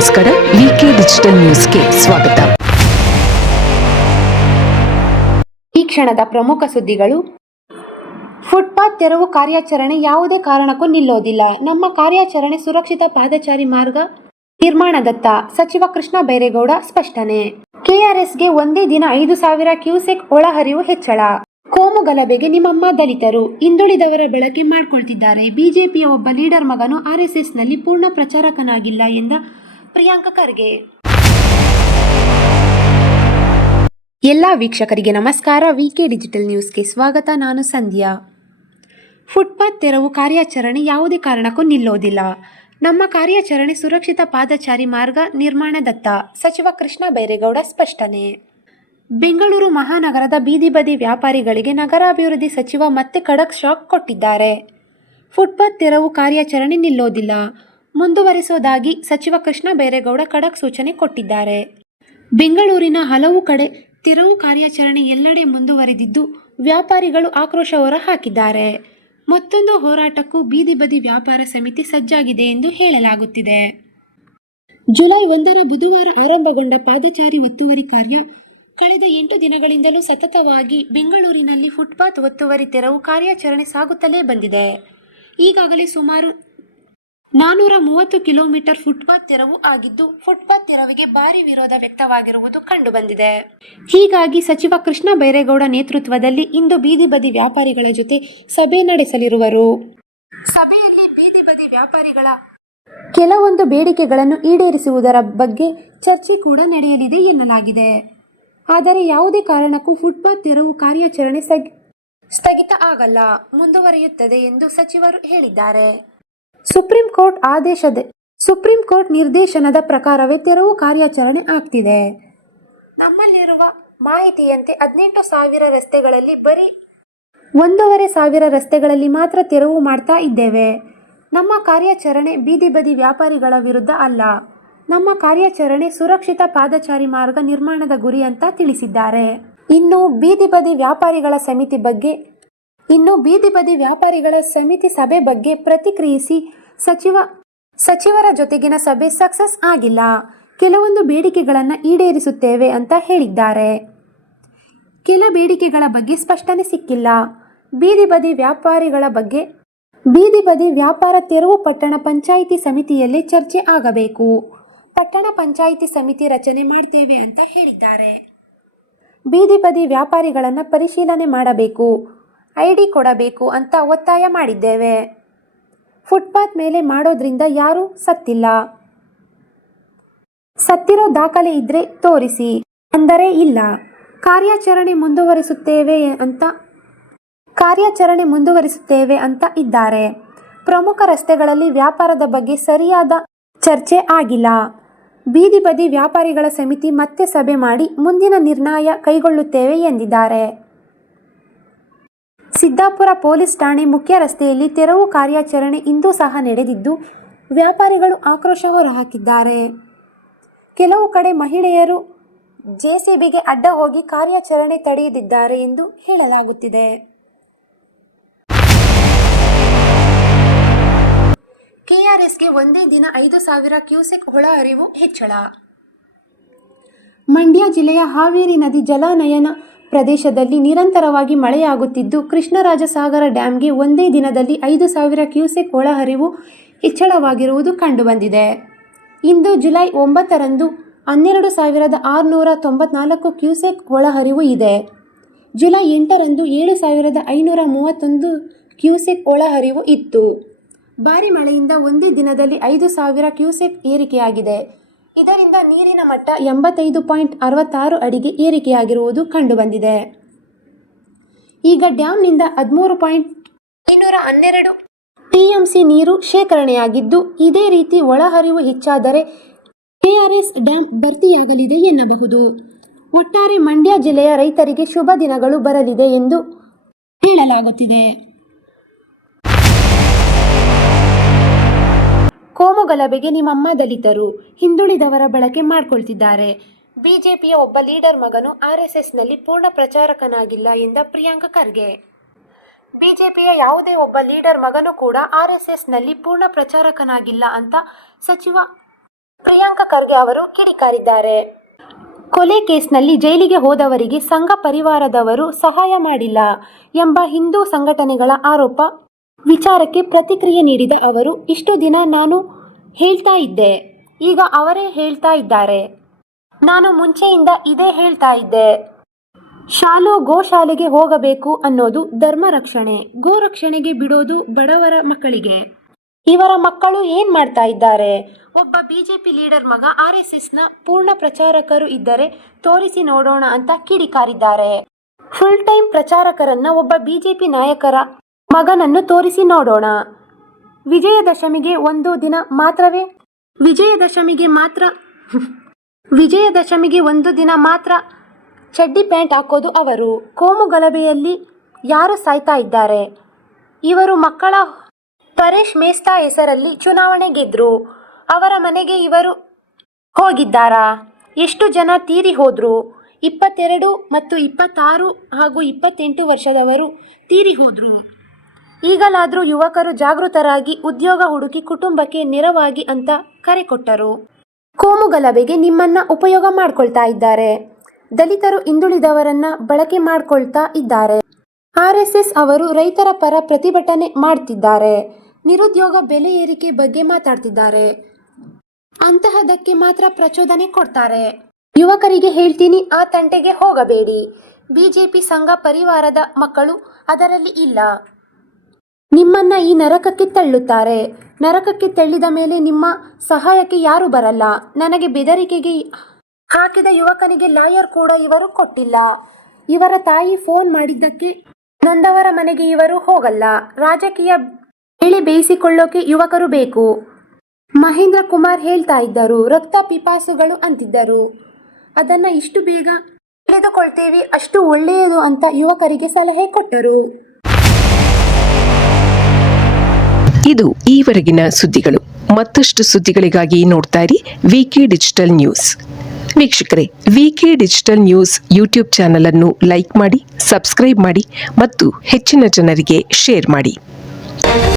ನಮಸ್ಕಾರ. ವಿಕೆ ಡಿಜಿಟಲ್ ನ್ಯೂಸ್ಗೆ ಸ್ವಾಗತ. ಈ ಕ್ಷಣದ ಪ್ರಮುಖ ಸುದ್ದಿಗಳು. ಫುಟ್ಪಾತ್ ತೆರವು ಕಾರ್ಯಾಚರಣೆ ಯಾವುದೇ ಕಾರಣಕ್ಕೂ ನಿಲ್ಲೋದಿಲ್ಲ. ನಮ್ಮ ಕಾರ್ಯಾಚರಣೆ ಸುರಕ್ಷಿತ ಪಾದಚಾರಿ ಮಾರ್ಗ ನಿರ್ಮಾಣದತ್ತ. ಸಚಿವ ಕೃಷ್ಣ ಬೈರೇಗೌಡ ಸ್ಪಷ್ಟನೆ. ಕೆಆರ್ಎಸ್ಗೆ ಒಂದೇ ದಿನ 5,000 ಕ್ಯೂಸೆಕ್ ಒಳಹರಿವು ಹೆಚ್ಚಳ. ಕೋಮು ಗಲಭೆಗೆ ನಿಮ್ಮಮ್ಮ ದಲಿತರು, ಹಿಂದುಳಿದವರ ಬಳಕೆ ಮಾಡ್ಕೊಳ್ತಿದ್ದಾರೆ. ಬಿಜೆಪಿಯ ಒಬ್ಬ ಲೀಡರ್ ಮಗನು ಆರ್ಎಸ್ಎಸ್ನಲ್ಲಿ ಪೂರ್ಣ ಪ್ರಚಾರಕನಾಗಿಲ್ಲ ಎಂದ ಪ್ರಿಯಾಂಕ ಖರ್ಗೆ. ಎಲ್ಲ ವೀಕ್ಷಕರಿಗೆ ನಮಸ್ಕಾರ. ವಿಕೆ ಡಿಜಿಟಲ್ ನ್ಯೂಸ್ಗೆ ಸ್ವಾಗತ. ನಾನು ಸಂಧ್ಯಾ. ಫುಟ್ಪಾತ್ ತೆರವು ಕಾರ್ಯಾಚರಣೆ ಯಾವುದೇ ಕಾರಣಕ್ಕೂ ನಿಲ್ಲೋದಿಲ್ಲ. ನಮ್ಮ ಕಾರ್ಯಾಚರಣೆ ಸುರಕ್ಷಿತ ಪಾದಚಾರಿ ಮಾರ್ಗ ನಿರ್ಮಾಣದತ್ತ. ಸಚಿವ ಕೃಷ್ಣ ಬೈರೇಗೌಡ ಸ್ಪಷ್ಟನೆ. ಬೆಂಗಳೂರು ಮಹಾನಗರದ ಬೀದಿ ಬದಿ ವ್ಯಾಪಾರಿಗಳಿಗೆ ನಗರಾಭಿವೃದ್ಧಿ ಸಚಿವ ಮತ್ತೆ ಖಡಕ್ ಶಾಕ್ ಕೊಟ್ಟಿದ್ದಾರೆ. ಫುಟ್ಪಾತ್ ತೆರವು ಕಾರ್ಯಾಚರಣೆ ನಿಲ್ಲೋದಿಲ್ಲ, ಮುಂದುವರಿಸೋದಾಗಿ ಸಚಿವ ಕೃಷ್ಣ ಬೈರೇಗೌಡ ಖಡಕ್ ಸೂಚನೆ ಕೊಟ್ಟಿದ್ದಾರೆ. ಬೆಂಗಳೂರಿನ ಹಲವು ಕಡೆ ತೆರವು ಕಾರ್ಯಾಚರಣೆ ಎಲ್ಲೆಡೆ ಮುಂದುವರೆದಿದ್ದು, ವ್ಯಾಪಾರಿಗಳು ಆಕ್ರೋಶ ಹೊರ ಹಾಕಿದ್ದಾರೆ. ಮತ್ತೊಂದು ಹೋರಾಟಕ್ಕೂ ಬೀದಿ ಬದಿ ವ್ಯಾಪಾರ ಸಮಿತಿ ಸಜ್ಜಾಗಿದೆ ಎಂದು ಹೇಳಲಾಗುತ್ತಿದೆ. ಜುಲೈ 1 ಬುಧವಾರ ಆರಂಭಗೊಂಡ ಪಾದಚಾರಿ ಒತ್ತುವರಿ ಕಾರ್ಯ ಕಳೆದ 8 ದಿನಗಳಿಂದಲೂ ಸತತವಾಗಿ ಬೆಂಗಳೂರಿನಲ್ಲಿ ಫುಟ್ಪಾತ್ ಒತ್ತುವರಿ ತೆರವು ಕಾರ್ಯಾಚರಣೆ ಸಾಗುತ್ತಲೇ ಬಂದಿದೆ. ಈಗಾಗಲೇ ಸುಮಾರು 430 ಕಿಲೋಮೀಟರ್ ಫುಟ್ಪಾತ್ ತೆರವು ಆಗಿದ್ದು, ಫುಟ್ಪಾತ್ ತೆರವಿಗೆ ಭಾರಿ ವಿರೋಧ ವ್ಯಕ್ತವಾಗಿರುವುದು ಕಂಡುಬಂದಿದೆ. ಹೀಗಾಗಿ ಸಚಿವ ಕೃಷ್ಣ ಬೈರೇಗೌಡ ನೇತೃತ್ವದಲ್ಲಿ ಇಂದು ಬೀದಿ ಬದಿ ವ್ಯಾಪಾರಿಗಳ ಜೊತೆ ಸಭೆ ನಡೆಸಲಿರುವರು. ಸಭೆಯಲ್ಲಿ ಬೀದಿ ಬದಿ ವ್ಯಾಪಾರಿಗಳ ಕೆಲವೊಂದು ಬೇಡಿಕೆಗಳನ್ನು ಈಡೇರಿಸುವುದರ ಬಗ್ಗೆ ಚರ್ಚೆ ಕೂಡ ನಡೆಯಲಿದೆ ಎನ್ನಲಾಗಿದೆ. ಆದರೆ ಯಾವುದೇ ಕಾರಣಕ್ಕೂ ಫುಟ್ಪಾತ್ ತೆರವು ಕಾರ್ಯಾಚರಣೆ ಸ್ಥಗಿತ ಆಗಲ್ಲ, ಮುಂದುವರಿಯುತ್ತದೆ ಎಂದು ಸಚಿವರು ಹೇಳಿದ್ದಾರೆ. ಸುಪ್ರೀಂ ಕೋರ್ಟ್ ನಿರ್ದೇಶನದ ಪ್ರಕಾರವೇ ತೆರವು ಕಾರ್ಯಾಚರಣೆ ಆಗ್ತಿದೆ. ನಮ್ಮಲ್ಲಿರುವ ಮಾಹಿತಿಯಂತೆ 18,000 ರಸ್ತೆಗಳಲ್ಲಿ ಬರೀ 1,500 ರಸ್ತೆಗಳಲ್ಲಿ ಮಾತ್ರ ತೆರವು ಮಾಡ್ತಾ ಇದ್ದೇವೆ. ನಮ್ಮ ಕಾರ್ಯಾಚರಣೆ ಬೀದಿ ಬದಿ ವ್ಯಾಪಾರಿಗಳ ವಿರುದ್ಧ ಅಲ್ಲ. ನಮ್ಮ ಕಾರ್ಯಾಚರಣೆ ಸುರಕ್ಷಿತ ಪಾದಚಾರಿ ಮಾರ್ಗ ನಿರ್ಮಾಣದ ಗುರಿ ಅಂತ ತಿಳಿಸಿದ್ದಾರೆ. ಇನ್ನು ಬೀದಿ ಬದಿ ವ್ಯಾಪಾರಿಗಳ ಸಮಿತಿ ಸಭೆ ಬಗ್ಗೆ ಪ್ರತಿಕ್ರಿಯಿಸಿ ಸಚಿವರ ಜೊತೆಗಿನ ಸಭೆ ಸಕ್ಸಸ್ ಆಗಿಲ್ಲ, ಕೆಲವೊಂದು ಬೇಡಿಕೆಗಳನ್ನು ಈಡೇರಿಸುತ್ತೇವೆ ಅಂತ ಹೇಳಿದ್ದಾರೆ. ಕೆಲ ಬೇಡಿಕೆಗಳ ಬಗ್ಗೆ ಸ್ಪಷ್ಟನೆ ಸಿಕ್ಕಿಲ್ಲ. ಬೀದಿ ಬದಿ ವ್ಯಾಪಾರ ತೆರವು ಪಟ್ಟಣ ಪಂಚಾಯಿತಿ ಸಮಿತಿಯಲ್ಲಿ ಚರ್ಚೆ ಆಗಬೇಕು. ಪಟ್ಟಣ ಪಂಚಾಯಿತಿ ಸಮಿತಿ ರಚನೆ ಮಾಡ್ತೇವೆ ಅಂತ ಹೇಳಿದ್ದಾರೆ. ಬೀದಿ ಬದಿ ವ್ಯಾಪಾರಿಗಳನ್ನು ಪರಿಶೀಲನೆ ಮಾಡಬೇಕು, ಐಡಿ ಕೊಡಬೇಕು ಅಂತ ಒತ್ತಾಯ ಮಾಡಿದ್ದೇವೆ. ಫುಟ್ಪಾತ್ ಮೇಲೆ ಮಾಡೋದ್ರಿಂದ ಯಾರೂ ಸತ್ತಿಲ್ಲ. ಸತ್ತಿರೋ ದಾಖಲೆ ಇದ್ರೆ ತೋರಿಸಿ ಅಂದರೆ ಇಲ್ಲ. ಕಾರ್ಯಾಚರಣೆ ಮುಂದುವರಿಸುತ್ತೇವೆ ಅಂತ ಇದ್ದಾರೆ. ಪ್ರಮುಖ ರಸ್ತೆಗಳಲ್ಲಿ ವ್ಯಾಪಾರದ ಬಗ್ಗೆ ಸರಿಯಾದ ಚರ್ಚೆ ಆಗಿಲ್ಲ. ಬೀದಿ ಬದಿ ವ್ಯಾಪಾರಿಗಳ ಸಮಿತಿ ಮತ್ತೆ ಸಭೆ ಮಾಡಿ ಮುಂದಿನ ನಿರ್ಣಯ ಕೈಗೊಳ್ಳುತ್ತೇವೆ ಎಂದಿದ್ದಾರೆ. ಸಿದ್ದಾಪುರ ಪೊಲೀಸ್ ಠಾಣೆ ಮುಖ್ಯ ರಸ್ತೆಯಲ್ಲಿ ತೆರವು ಕಾರ್ಯಾಚರಣೆ ಇಂದು ಸಹ ನಡೆದಿದ್ದು, ವ್ಯಾಪಾರಿಗಳು ಆಕ್ರೋಶ ಹೊರಹಾಕಿದ್ದಾರೆ. ಕೆಲವು ಕಡೆ ಮಹಿಳೆಯರು ಜೆಸಿಬಿಗೆ ಅಡ್ಡ ಹೋಗಿ ಕಾರ್ಯಾಚರಣೆ ತಡೆದಿದ್ದಾರೆ ಎಂದು ಹೇಳಲಾಗುತ್ತಿದೆ. ಕೆಆರ್ಎಸ್ಗೆ ಒಂದೇ ದಿನ 5,000 ಕ್ಯೂಸೆಕ್ ಒಳಹರಿವು ಹೆಚ್ಚಳ. ಮಂಡ್ಯ ಜಿಲ್ಲೆಯ ಹಾವೇರಿ ನದಿ ಜಲಾನಯನ ಪ್ರದೇಶದಲ್ಲಿ ನಿರಂತರವಾಗಿ ಮಳೆಯಾಗುತ್ತಿದ್ದು, ಕೃಷ್ಣರಾಜಸಾಗರ ಡ್ಯಾಂಗೆ ಒಂದೇ ದಿನದಲ್ಲಿ 5,000 ಕ್ಯೂಸೆಕ್ ಒಳಹರಿವು ಹೆಚ್ಚಳವಾಗಿರುವುದು ಕಂಡುಬಂದಿದೆ. ಇಂದು ಜುಲೈ 9ರಂದು 12,694 ಕ್ಯೂಸೆಕ್ ಒಳಹರಿವು ಇದೆ. ಜುಲೈ 8ರಂದು 7,531 ಕ್ಯೂಸೆಕ್ ಒಳಹರಿವು ಇತ್ತು. ಭಾರಿ ಮಳೆಯಿಂದ ಒಂದೇ ದಿನದಲ್ಲಿ 5,000 ಕ್ಯೂಸೆಕ್ ಏರಿಕೆಯಾಗಿದೆ. ಇದರಿಂದ ನೀರಿನ ಮಟ್ಟ 85.66 ಅಡಿಗೆ ಏರಿಕೆಯಾಗಿರುವುದು ಕಂಡುಬಂದಿದೆ. ಈಗ ಡ್ಯಾಂನಿಂದ 13.512 ಟಿಎಂಸಿ ನೀರು ಶೇಖರಣೆಯಾಗಿದ್ದು, ಇದೇ ರೀತಿ ಒಳಹರಿವು ಹೆಚ್ಚಾದರೆ ಕೆಆರ್ಎಸ್ ಡ್ಯಾಂ ಭರ್ತಿಯಾಗಲಿದೆ ಎನ್ನಬಹುದು. ಒಟ್ಟಾರೆ ಮಂಡ್ಯ ಜಿಲ್ಲೆಯ ರೈತರಿಗೆ ಶುಭ ದಿನಗಳು ಬರಲಿದೆ ಎಂದು ಹೇಳಲಾಗುತ್ತಿದೆ. ಕೋಮು ಗಲಭೆಗೆ ನಿಮ್ಮಮ್ಮ ದಲಿತರು, ಹಿಂದುಳಿದವರ ಬಳಕೆ ಮಾಡ್ಕೊಳ್ತಿದ್ದಾರೆ. ಬಿಜೆಪಿಯ ಒಬ್ಬ ಲೀಡರ್ ಮಗನು ಆರ್ಎಸ್ಎಸ್ನಲ್ಲಿ ಪೂರ್ಣ ಪ್ರಚಾರಕನಾಗಿಲ್ಲ ಎಂದ ಪ್ರಿಯಾಂಕ ಖರ್ಗೆ. ಬಿಜೆಪಿಯ ಯಾವುದೇ ಒಬ್ಬ ಲೀಡರ್ ಮಗನೂ ಕೂಡ ಆರ್ಎಸ್ಎಸ್ನಲ್ಲಿ ಪೂರ್ಣ ಪ್ರಚಾರಕನಾಗಿಲ್ಲ ಅಂತ ಸಚಿವ ಪ್ರಿಯಾಂಕ ಖರ್ಗೆ ಅವರು ಕಿಡಿಕಾರಿದ್ದಾರೆ. ಕೊಲೆ ಕೇಸ್ನಲ್ಲಿ ಜೈಲಿಗೆ ಹೋದವರಿಗೆ ಸಂಘ ಪರಿವಾರದವರು ಸಹಾಯ ಮಾಡಿಲ್ಲ ಎಂಬ ಹಿಂದೂ ಸಂಘಟನೆಗಳ ಆರೋಪ ವಿಚಾರಕ್ಕೆ ಪ್ರತಿಕ್ರಿಯೆ ನೀಡಿದ ಅವರು, ಇಷ್ಟು ದಿನ ನಾನು ಹೇಳ್ತಾ ಇದ್ದೆ, ಈಗ ಅವರೇ ಹೇಳ್ತಾ ಇದ್ದಾರೆ. ನಾನು ಮುಂಚೆಯಿಂದ ಇದೇ ಹೇಳ್ತಾ ಇದ್ದೆ. ಗೋಶಾಲೆಗೆ ಹೋಗಬೇಕು ಅನ್ನೋದು ಧರ್ಮ ರಕ್ಷಣೆ, ಗೋ ರಕ್ಷಣೆಗೆ ಬಿಡೋದು ಬಡವರ ಮಕ್ಕಳಿಗೆ. ಇವರ ಮಕ್ಕಳು ಏನ್ ಮಾಡ್ತಾ ಇದ್ದಾರೆ? ಒಬ್ಬ ಬಿಜೆಪಿ ಲೀಡರ್ ಮಗ RSSನ ಪೂರ್ಣ ಪ್ರಚಾರಕರು ಇದ್ದರೆ ತೋರಿಸಿ ನೋಡೋಣ ಅಂತ ಕಿಡಿಕಾರಿದ್ದಾರೆ. ಫುಲ್ ಟೈಮ್ ಪ್ರಚಾರಕರನ್ನ ಒಬ್ಬ ಬಿಜೆಪಿ ನಾಯಕರ ಮಗನನ್ನು ತೋರಿಸಿ ನೋಡೋಣ. ವಿಜಯದಶಮಿಗೆ ಒಂದು ದಿನ ಮಾತ್ರವೇ ವಿಜಯದಶಮಿಗೆ ಒಂದು ದಿನ ಮಾತ್ರ ಚಡ್ಡಿ ಪ್ಯಾಂಟ್ ಹಾಕೋದು ಅವರು. ಕೋಮು ಗಲಭೆಯಲ್ಲಿ ಯಾರು ಸಾಯ್ತಾ ಇದ್ದಾರೆ? ಇವರು ಮಕ್ಕಳ ಪರೇಶ್ ಮೇಸ್ತಾ ಹೆಸರಲ್ಲಿ ಚುನಾವಣೆ ಗೆದ್ರು. ಅವರ ಮನೆಗೆ ಇವರು ಹೋಗಿದ್ದಾರಾ? ಎಷ್ಟು ಜನ ತೀರಿ ಹೋದ್ರು? 22 ಮತ್ತು 26 ಹಾಗೂ 28 ವರ್ಷದವರು ತೀರಿ ಹೋದ್ರು. ಈಗಲಾದರೂ ಯುವಕರು ಜಾಗೃತರಾಗಿ ಉದ್ಯೋಗ ಹುಡುಕಿ ಕುಟುಂಬಕ್ಕೆ ನೆರವಾಗಿ ಅಂತ ಕರೆ ಕೊಟ್ಟರು. ಕೋಮು ಗಲಭೆಗೆ ನಿಮ್ಮನ್ನ ಉಪಯೋಗ ಮಾಡ್ಕೊಳ್ತಾ ಇದ್ದಾರೆ. ದಲಿತರು ಹಿಂದುಳಿದವರನ್ನ ಬಳಕೆ ಮಾಡ್ಕೊಳ್ತಾ ಇದ್ದಾರೆ. RSS ಅವರು ರೈತರ ಪರ ಪ್ರತಿಭಟನೆ ಮಾಡ್ತಿದ್ದಾರೆ. ನಿರುದ್ಯೋಗ ಬೆಲೆ ಏರಿಕೆ ಬಗ್ಗೆ ಮಾತಾಡ್ತಿದ್ದಾರೆ. ಅಂತಹದಕ್ಕೆ ಮಾತ್ರ ಪ್ರಚೋದನೆ ಕೊಡ್ತಾರೆ. ಯುವಕರಿಗೆ ಹೇಳ್ತೀನಿ, ಆ ತಂಟೆಗೆ ಹೋಗಬೇಡಿ. ಬಿಜೆಪಿ ಸಂಘ ಪರಿವಾರದ ಮಕ್ಕಳು ಅದರಲ್ಲಿ ಇಲ್ಲ. ನಿಮ್ಮನ್ನ ಈ ನರಕಕ್ಕೆ ತಳ್ಳುತ್ತಾರೆ. ನರಕಕ್ಕೆ ತಳ್ಳಿದ ಮೇಲೆ ನಿಮ್ಮ ಸಹಾಯಕ್ಕೆ ಯಾರು ಬರಲ್ಲ. ನನಗೆ ಬೆದರಿಕೆಗೆ ಹಾಕಿದ ಯುವಕನಿಗೆ ಲಾಯರ್ ಕೂಡ ಇವರು ಕೊಟ್ಟಿಲ್ಲ. ಇವರ ತಾಯಿ ಫೋನ್ ಮಾಡಿದ್ದಕ್ಕೆ ನೊಂದವರ ಮನೆಗೆ ಇವರು ಹೋಗಲ್ಲ. ರಾಜಕೀಯ ಬೇಳೆ ಬೇಯಿಸಿಕೊಳ್ಳೋಕೆ ಯುವಕರು ಬೇಕು. ಮಹೇಂದ್ರ ಕುಮಾರ್ ಹೇಳ್ತಾ ಇದ್ದರು, ರಕ್ತ ಪಿಪಾಸುಗಳು ಅಂತಿದ್ದರು. ಅದನ್ನ ಇಷ್ಟು ಬೇಗ ತಿಳಿದುಕೊಳ್ತೇವೆ, ಅಷ್ಟು ಒಳ್ಳೆಯದು ಅಂತ ಯುವಕರಿಗೆ ಸಲಹೆ ಕೊಟ್ಟರು. ಇದು ಈವರೆಗಿನ ಸುದ್ದಿಗಳು. ಮತ್ತಷ್ಟು ಸುದ್ದಿಗಳಿಗಾಗಿ ನೋಡ್ತಾ ಇರಿ ವಿಕೆ ಡಿಜಿಟಲ್ ನ್ಯೂಸ್. ವೀಕ್ಷಕರೇ, ವಿಕೆ ಡಿಜಿಟಲ್ ನ್ಯೂಸ್ ಯೂಟ್ಯೂಬ್ ಚಾನಲ್ ಅನ್ನು ಲೈಕ್ ಮಾಡಿ, ಸಬ್ಸ್ಕ್ರೈಬ್ ಮಾಡಿ ಮತ್ತು ಹೆಚ್ಚಿನ ಜನರಿಗೆ ಶೇರ್ ಮಾಡಿ.